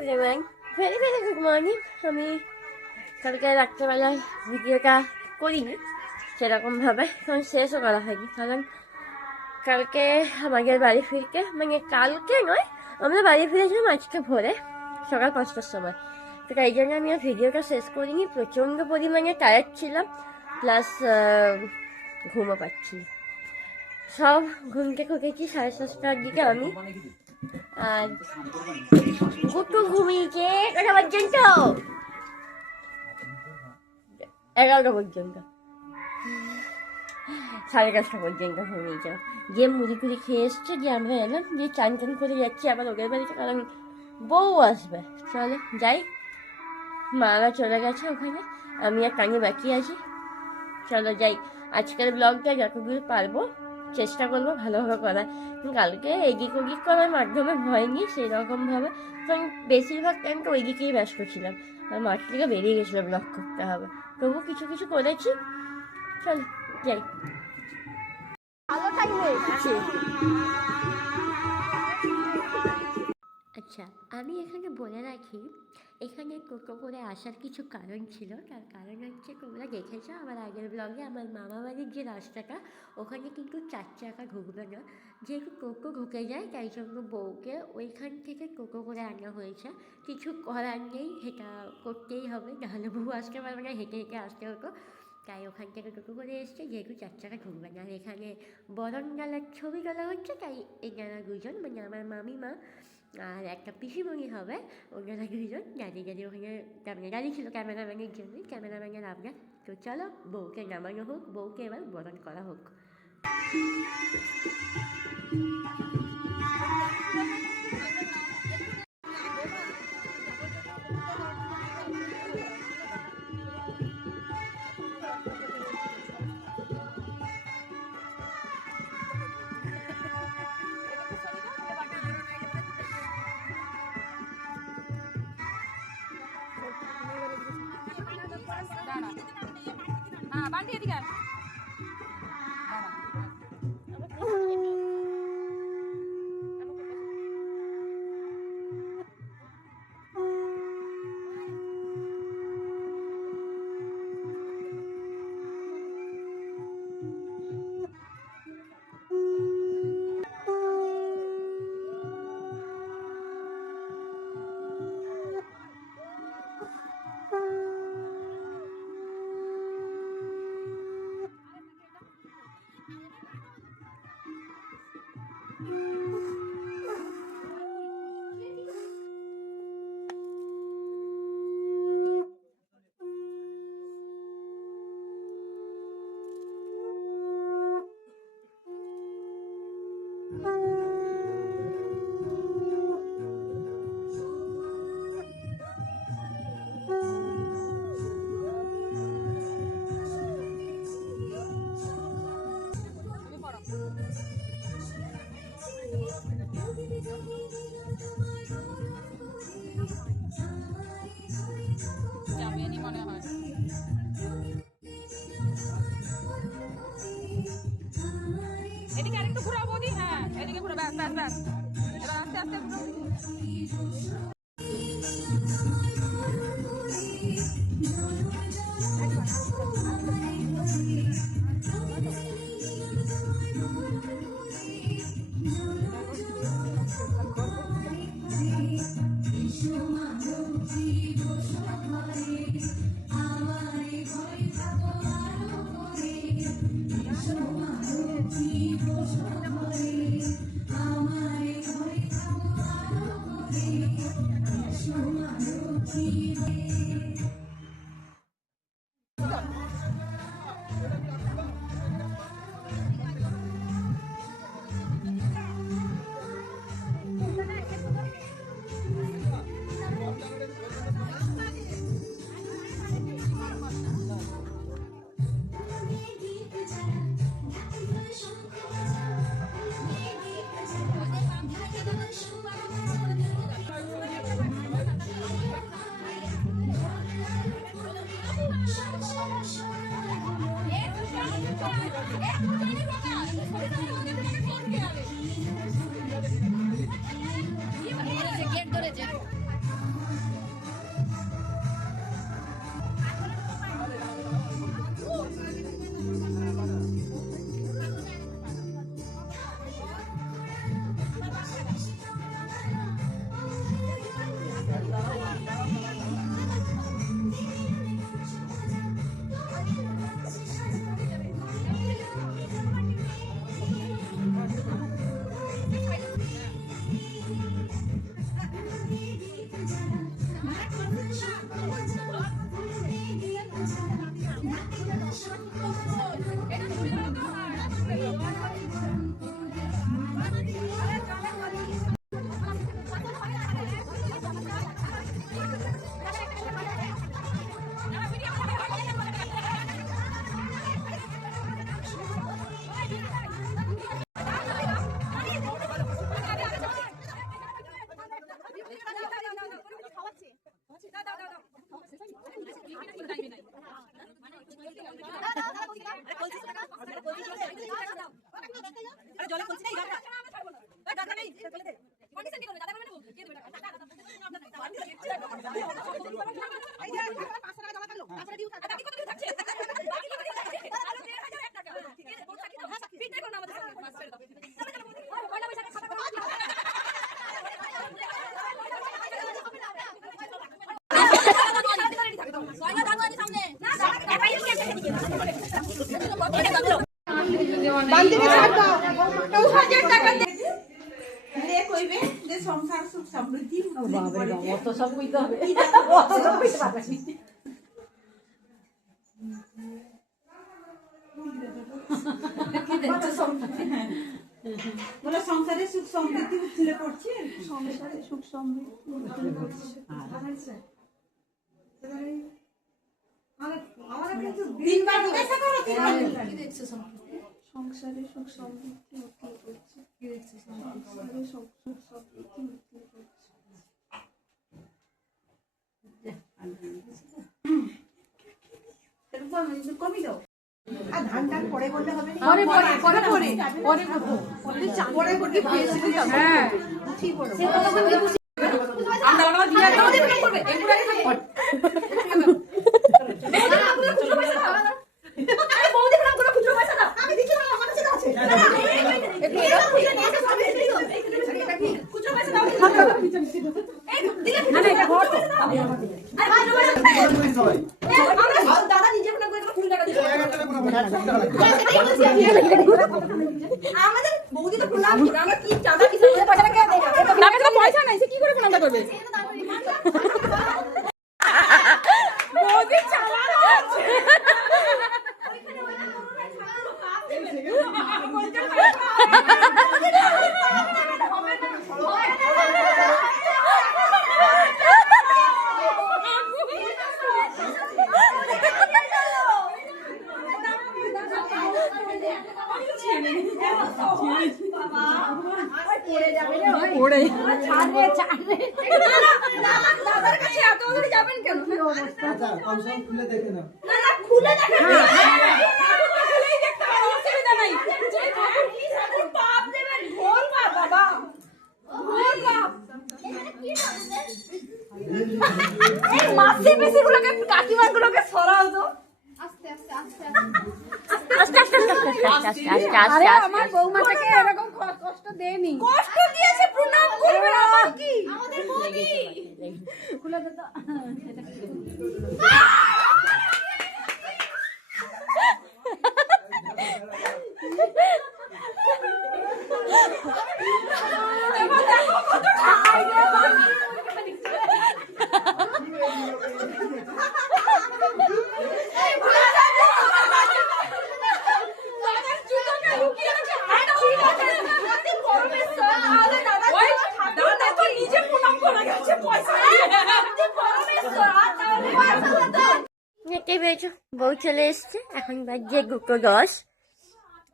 Everyone, very very good morning. আমি কালকে রাত্রেবেলায় ভিডিওটা করিনি সেরকমভাবে, কারণ শেষও করা হয়নি। কারণ কালকে আমাদের বাড়ি ফিরতে, মানে কালকে নয়, আমরা বাড়ি ফিরেছিলাম আজকে ভোরে সকাল 5টার সময়। তো তাই জন্য আমি আর ভিডিওটা শেষ করিনি। প্রচণ্ড পরিমাণে টায়ার্ড ছিলাম, প্লাস ঘুমও পাচ্ছি। সব ঘুম থেকে উঠেছি 7:30টার দিকে আমি, আর গুটু ঘুমিয়েছে কটা পর্যন্ত, 11টা পর্যন্ত, 10:30 পর্যন্ত ঘুমিয়েছে। গিয়ে মুড়ি টুড়ি খেয়ে এসছে, গিয়ে আমরা এলাম, দিয়ে চান টান করে যাচ্ছি আবার ওদের বাড়িতে, কারণ বউ আসবে। চলো যাই, মারা চলে গেছে ওখানে, আমি আর কানে বাকি আছি। চলো যাই। আজকের ব্লগটা যতদূর পারবো চেষ্টা করবো ভালোভাবে করার। কালকে এদিক ওদিক করার মাধ্যমে হয়নি সেই রকমভাবে, কারণ বেশিরভাগ টাইম তো ওই দিকেই ব্যস্ত ছিলাম, আর মাঠ থেকে বেরিয়ে গেছিলো ব্লগ করতে হবে। তবু কিছু কিছু করেছি। চল যাই। আচ্ছা, আমি এখানে বলে রাখি, এখানে টোটো করে আসার কিছু কারণ ছিল। তার কারণ হচ্ছে, তোমরা দেখেছো আমার আগের ব্লগে, আমার মামা বাড়ির যে রাস্তাটা ওখানে কিন্তু 4 চাকা ঢুকবে না, যেহেতু টোটো ঢুকে যায়, তাই জন্য বউকে ওইখান থেকে টোটো করে আনা হয়েছে। কিছু করার নেই, সেটা করতেই হবে, নাহলে বউ আসতে পারবে না, হেঁটে হেঁটে আসতে হতো। তাই ওখান থেকে টোটো করে এসছে, যেহেতু 4 চাকা ঢুকবে না। আর এখানে বরণডালার ছবি তোলা হচ্ছে, তাই এনারা দুজন, মানে আমার মামিমা আর একটা পিসিমণি হবে, ওনারা দুজন দাঁড়িয়ে দাঁড়িয়ে ওখানে দাঁড়িয়ে ছিল ক্যামেরাম্যানের জন্য, ক্যামেরাম্যানের আপনার। তো চলো বউকে নামানো হোক, বউকে এবার বরণ করা হোক। বান্টি এদিকে মনে হয়। এদিকে আরেকটু ঘুরাবো দি, হ্যাঁ এদিকে ঘুরো, ব্যাস ব্যাস ব্যাস, এবার আস্তে আস্তে ঘুরো। সংসার সুখ সমৃদ্ধি অত সব বুঝতে হবে বলে সংসারে সুখ সমৃদ্ধি উঠলে পড়ছে সংসারে সুখ সমৃদ্ধি উঠলে পড়ছে দিনবার জিজ্ঞাসা করো কি দেখছো সংসারে সুখ সমৃদ্ধি উঠলে পড়ছে কি দেখছো সংসারে সুখ সমৃদ্ধি উঠলে পড়ছে কমই দাও আর ধান ধান পরে বললে হবে পরে পরে পরে পরে পরে পরে করতে হ্যাঁ ঠিক বলো আমরা বাবা দিয়ে দাও দিবেন করবে এগুলো আগে থাকবে আরে বৌদি প্রণাম করে খুচরো পয়সা দাও আমি দিচ্ছি না আমার কাছে আছে একটু এরকম খুচরো পয়সা দাও এই দিলে না এটা ঘর তো আরে দাদা নিজে প্রণাম করে ফুল টাকা দিচ্ছে আমাদের বৌদি তো প্রণাম করে আমরা কি চাঁদা কিছু পয়সাটা কে দেবে না তো পয়সা নাই সে কি করে প্রণাম করবে বৌদি চালানো আছে পড়ে ছাড়বে ছাড়বে দাদার কাছে এত দূর যাবেন কেন আচ্ছা কম সম খুলে দেখে নাও না না খুলে দেখেন খুলেই দেখতে হবে অসুবিধা নাই পাপ দেবেন ঘোর পাপ বাবা ঘোর পাপ এই মাসি বেশি গুলোকে কাকিমা গুলোকে সরাও তো আরে আমার বৌমাটাকে এরকম কষ্ট দেয়নি কষ্ট দিয়েছে প্রণাম করবে আবার কি আমাদের বৌদি খুলে দে তো দেখতে পেয়েছো বউ চলে এসছে এখন বাজছে 2:10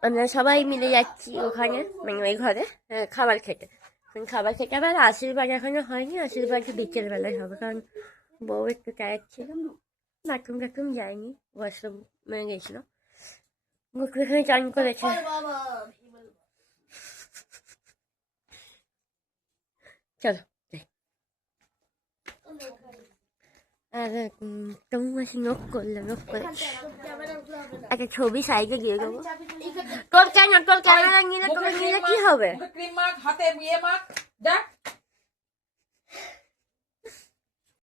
আমরা সবাই মিলে যাচ্ছি ওখানে মানে ওই ঘরে খাবার খেতে এখন খাবার খেতে আবার আশীর্বাদ এখনো হয়নি আশীর্বাদ বিকেলবেলায় হবে কারণ বউ একটু টায়ার্ড ছিল বাথরুম টাথরুম যায়নি ওয়াশরুমে গেছিলো গুকু এখানে চান করেছে চলো আর তুমি মাসি নখ করলে নখ করে একটা ছবি সাইডে দিয়ে দেবো তোর কেন তোর ক্যামেরা নিলে তোকে নিলে কি হবে ক্রিম মাখ হাতে বিয়ে মাখ দেখ